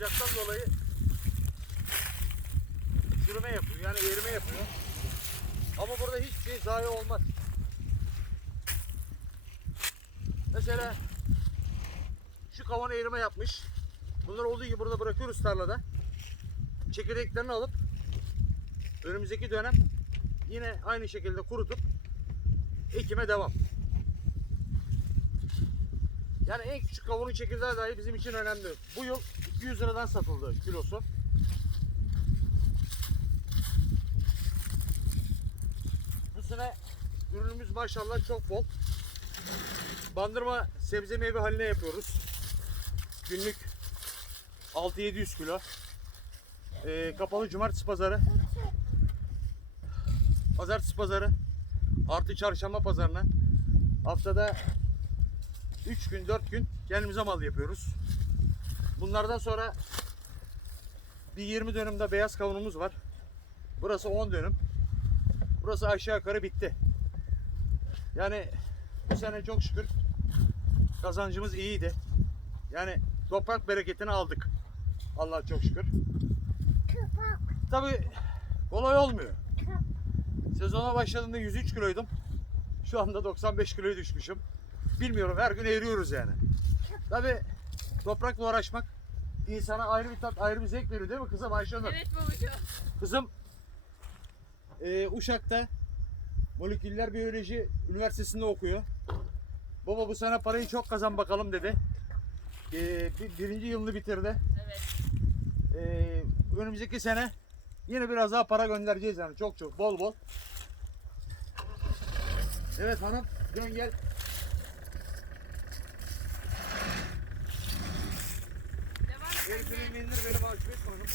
sıcaktan dolayı çürüme yapıyor. Yani erime yapıyor. Ama burada hiçbir şey zayi olmaz. Mesela şu kavun eğrime yapmış. Bunlar olduğu gibi burada bırakıyoruz tarlada. Çekirdeklerini alıp önümüzdeki dönem yine aynı şekilde kurutup ekime devam. Yani en küçük kavunun çekirdeği dahi bizim için önemli. Bu yıl 200 liradan satıldı kilosu. Bu sene ürünümüz maşallah çok bol. Bandırma sebze meyve haline yapıyoruz. Günlük 6-700 kilo. Ee, kapalı cumartesi pazarı. Pazartesi pazarı. Artı çarşamba pazarına. Haftada 3 gün 4 gün kendimize mal yapıyoruz. Bunlardan sonra bir 20 dönümde beyaz kavunumuz var. Burası 10 dönüm. Burası aşağı yukarı bitti. Yani bu sene çok şükür kazancımız iyiydi. Yani toprak bereketini aldık. Allah çok şükür. Tabi kolay olmuyor. Sezona başladığımda 103 kiloydum. Şu anda 95 kiloya düşmüşüm. Bilmiyorum her gün eriyoruz yani. Tabi toprakla uğraşmak insana ayrı bir tat, ayrı bir zevk veriyor değil mi kızım Ayşenur? Evet babacığım. Kızım eee Uşak'ta Moleküller Biyoloji Üniversitesi'nde okuyor. Baba bu sene parayı çok kazan bakalım dedi. Eee, bir, birinci yılını bitirdi. Evet. Eee, önümüzdeki sene yine biraz daha para göndereceğiz yani çok çok bol bol. Evet hanım dön gel. Devam et El anne. frenini indir benim açmış hanım.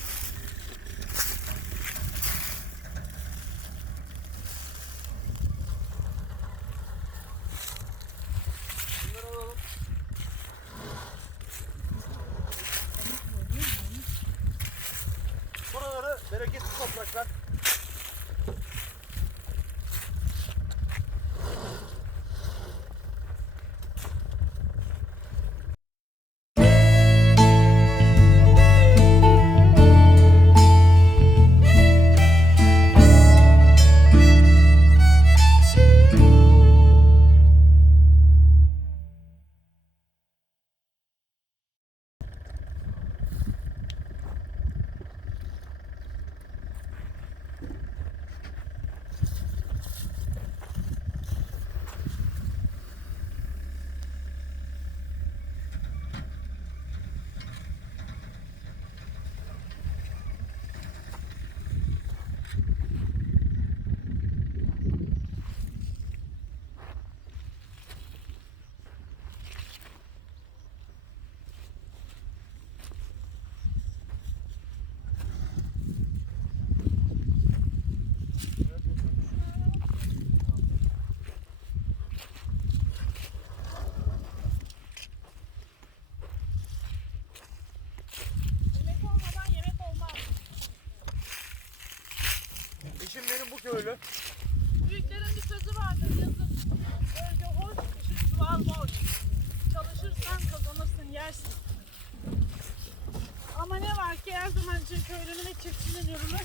Çiftçinin ürünü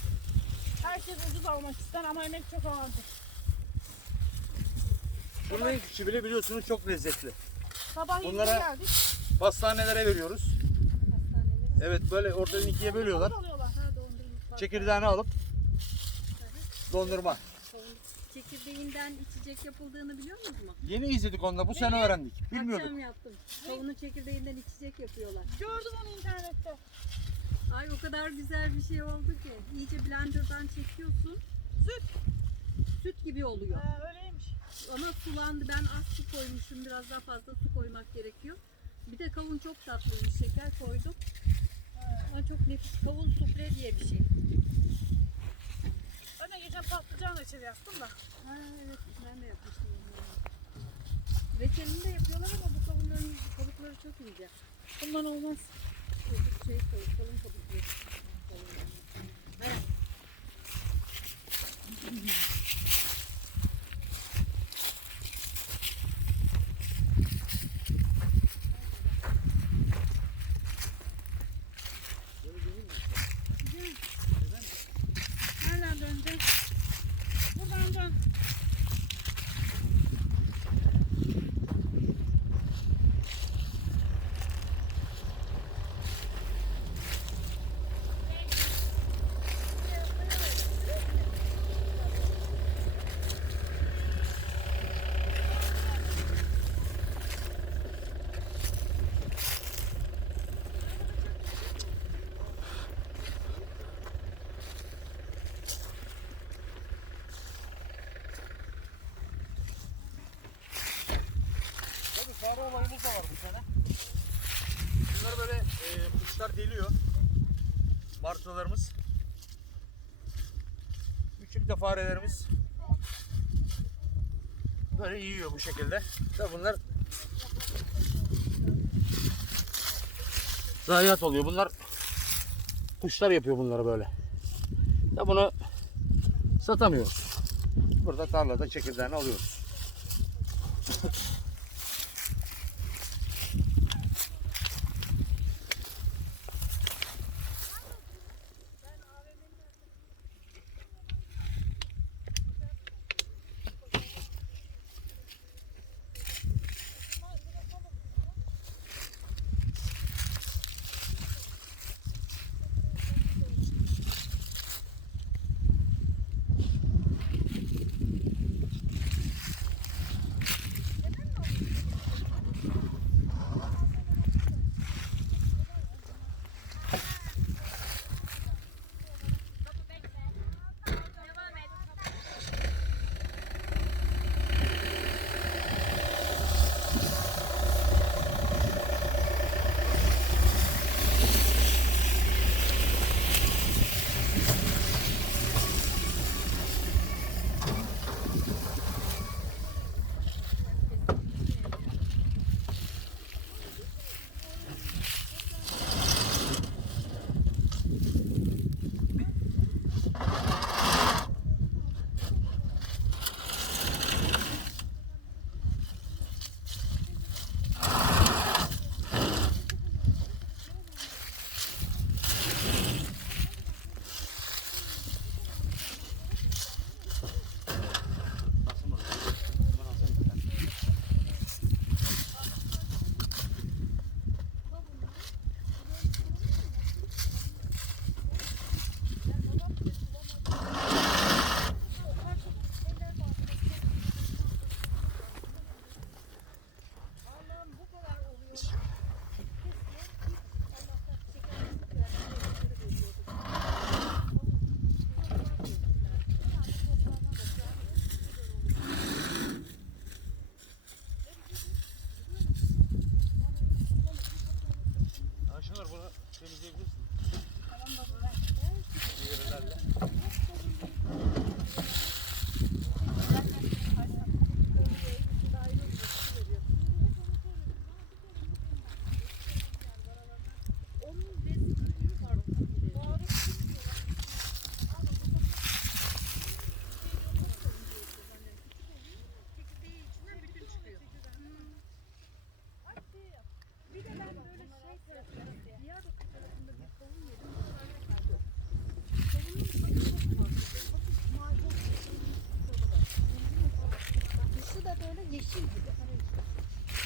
herkes ucuz almak ister ama emek çok ağırdır. En küçüğü bile biliyorsunuz çok lezzetli. Sabah Bunlara- geldik. Pastanelere veriyoruz. Evet böyle ortadan ikiye bölüyorlar. Alıyorlar. Çekirdeğini alıp dondurma. Çekirdeğinden içecek yapıldığını biliyor musunuz mu? Yeni izledik onunla bu sene öğrendik. Bilmiyorduk. Akşam yaptım. Kavunun çekirdeğinden içecek yapıyorlar. Gördüm onu internette. Kadar güzel bir şey oldu ki. İyice blenderdan çekiyorsun. Süt. Süt gibi oluyor. Ee, öyleymiş. Ama sulandı. Ben az su koymuşum. Biraz daha fazla su koymak gerekiyor. Bir de kavun çok tatlıymış. Şeker koydum. Ama çok nefis. Kavun sufle diye bir şey. Ben de geçen patlıcan reçeli yaptım da. Ha evet ben de yapmıştım. Reçelini de yapıyorlar ama bu kavunların kabukları çok ince. Bundan olmaz. Çocuk şey koy, kalın kabuklu. var bu sene. Bunları böyle e, kuşlar deliyor. Martılarımız. Küçük de farelerimiz böyle yiyor bu şekilde. Tabi bunlar zayiat oluyor. Bunlar kuşlar yapıyor bunları böyle. Ya bunu satamıyoruz. Burada tarlada çekirdeğini alıyoruz.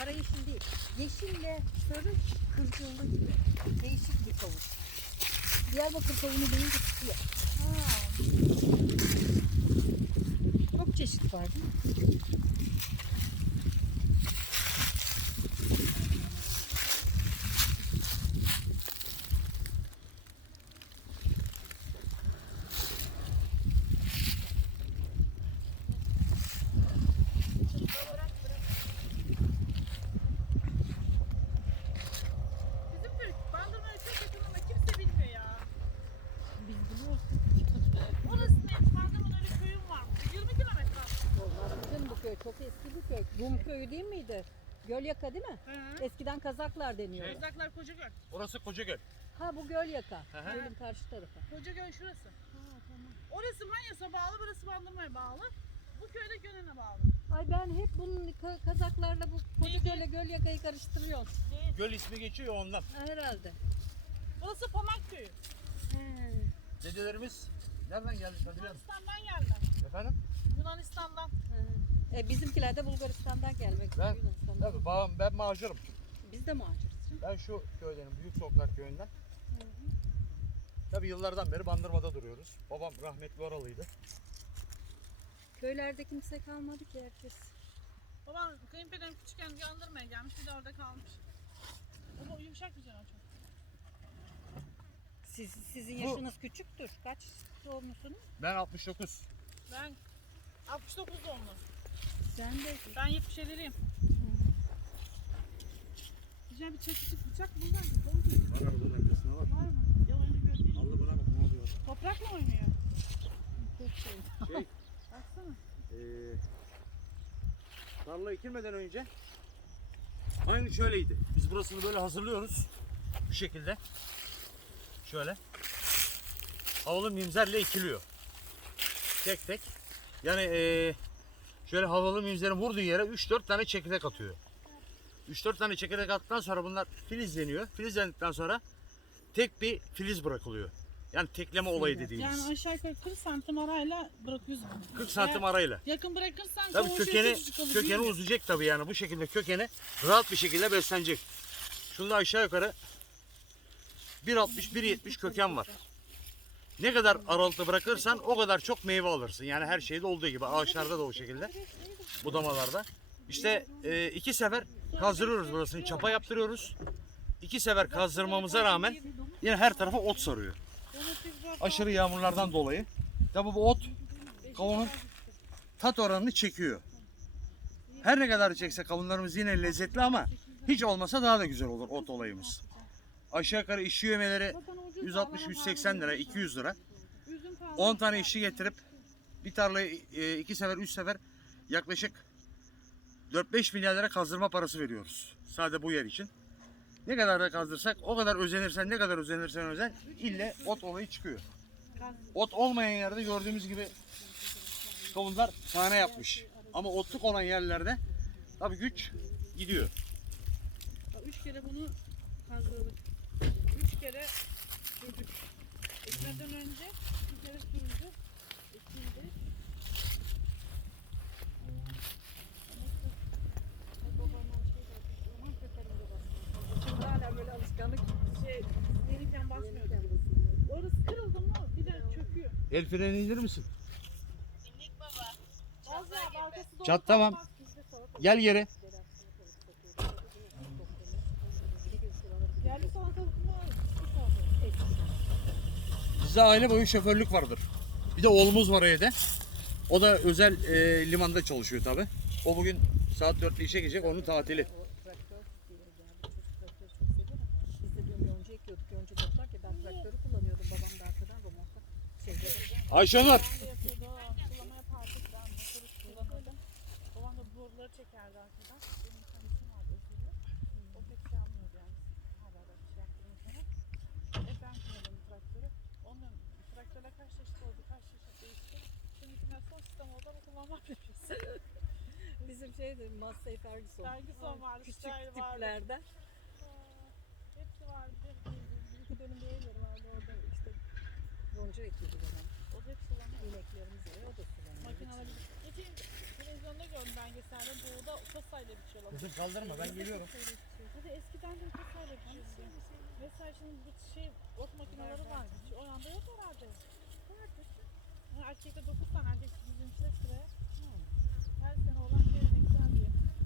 Kara yeşil değil. Yeşille sarı kırcıllı gibi. Değişik bir kavun. Diyarbakır kavunu deyince tutuyor. Çok çeşit var değil mi? Bizim köy Bandırma'ya çok yakın ama kimse bilmiyor ya. Biz biliyoruz. Orası ne? Bandırma'da öyle köyüm var. 20 kilometre. Olmaz bizim bu köy çok eski bir köy. Rum köyü değil miydi? Gölyaka değil mi? Hı. Eskiden Kazaklar deniyor. Şey- Uzaklar Kocagöl. Orası Kocagöl. Ha bu Gölyaka. Hı hı. Gölün karşı tarafı. Kocagöl şurası. Orası Manyas'a bağlı, burası Bandırma'ya bağlı. Bu köyde Gönen'e bağlı. Ay ben hep bunun ka- Kazaklarla bu Kocagöl'le Gölyaka'yı karıştırıyorum. Değil. Göl ismi geçiyor ondan. Herhalde. Burası Panak köyü. Dedelerimiz nereden geldi Kadir Hanım? Yunanistan'dan geldi. Efendim? Yunanistan'dan. he. E, bizimkiler de Bulgaristan'dan gelmek. Ben- Yunanistan'dan. Tabii babam, ben macerim. Biz de canım. Ben şu köydenim, Büyük Soklar köyünden. Tabii yıllardan beri Bandırma'da duruyoruz. Babam rahmetli oralıydı. Köylerde kimse kalmadı ki herkes. Babam kayınpederim küçükken Bandırma'ya gelmiş, bir de orada kalmış. Ama yumuşak güzel o çok. Siz, sizin Bu- yaşınız küçüktür. Kaç doğumlusunuz? Ben 69. Ben 69 doğumlu. Sen de Ben 77'liyim. Güzel bir çekici bıçak bence. Doğru. Var arabanın arkasında var. Var mı? Yalanı göreyim. Allah buna bak ne oluyor. Toprak mı oynuyor? Çok şey. Şey, Baksana. eee tarla ekilmeden önce aynı şöyleydi. Biz burasını böyle hazırlıyoruz. Bu şekilde. Şöyle. Havalı mimzerle ekiliyor. Tek tek. Yani eee şöyle havalı mimzerin vurduğu yere 3-4 tane çekirdek atıyor. 3-4 tane çekirdek attıktan sonra bunlar filizleniyor. Filizlendikten sonra tek bir filiz bırakılıyor. Yani tekleme olayı dediğimiz. Yani aşağı yukarı 40 santim arayla bırakıyoruz bunu. 40 santim arayla. Yakın bırakırsan Tabii kökeni kökeni uzayacak tabii yani bu şekilde kökeni rahat bir şekilde beslenecek. Şunda aşağı yukarı 1.60 1.70 köken var. Ne kadar aralıklı bırakırsan o kadar çok meyve alırsın. Yani her şeyde olduğu gibi ağaçlarda da o şekilde. Budamalarda. İşte e, iki sefer kazdırıyoruz burasını. Çapa yaptırıyoruz. İki sefer kazdırmamıza rağmen yine her tarafa ot sarıyor. Aşırı yağmurlardan dolayı. Tabii bu ot kavunun tat oranını çekiyor. Her ne kadar çekse kavunlarımız yine lezzetli ama hiç olmasa daha da güzel olur ot olayımız. Aşağı yukarı işçi yemeleri 160-180 lira, 200 lira. 10 tane işçi getirip bir tarlayı e, iki sefer, üç sefer yaklaşık 4-5 milyar lira kazdırma parası veriyoruz. Sadece bu yer için. Ne kadar da kazdırsak o kadar özenirsen ne kadar özenirsen özen ille ot olayı çıkıyor. Ot olmayan yerde gördüğümüz gibi kavunlar tane yapmış. Ama otluk olan yerlerde tabii güç gidiyor. Üç kere bunu kazladık. Üç kere sürdük. Ekmeden önce bir kere sürüldü. Ekildi. Şimdi hala böyle alışkanlık. Şey, yeniyken basmıyordu. Orası kırıldı mı bir de çöküyor. El freni indirir misin? Balkası dolu Çat, tamam. Gel geri. Yerli salatalık mı? Su salatalık. Bizde aile boyu şoförlük vardır. Bir de oğlumuz var evde. O da özel e, limanda çalışıyor tabi. O bugün saat 4'te işe gidecek. Onun tatili. O traktör diye geldi. Çocuk traktör çok seviyor ama biz de diyorum yonca ekiyorduk. Yonca toplar ki ben traktörü kullanıyordum. Babam da arkadan romorka. Şeyde Ayşenur. Ben de yapıyordu. Sulama yapardık. Ben motoru kullanırdım. Babam da boruları çekerdi arkadan. Benim bir tane işim vardı özürlü. O pek şey yapmıyordu yani. Hala da bir şey yaptığım sonra. Hep ben kullanıyorum traktörü. Onun traktörle kaç çeşit oldu, kaç çeşit değişti. Ama kullanmam gerekiyor. Bizim şeydi Massey Ferguson. Ferguson vardı, Küçük Style vardı. tiplerden. Aa, Hepsi vardı. Bir iki dönüm bir ev yeri vardı orada işte yonca ekiyordu babam. O da hep sulanıyor. İneklerimiz var o da sulanıyor. Makineler. Geçen televizyonda gördüm belgeselde. Doğuda kasayla biçiyorlar. Kızım kaldırma ben geliyorum. Hadi eskiden de kasayla biçiyordu. Mesela şimdi bu şey ot makineleri var. O anda yok herhalde. Vardı. Yani erkekte 9 tane erkek Dönüşler. Her sene olan bir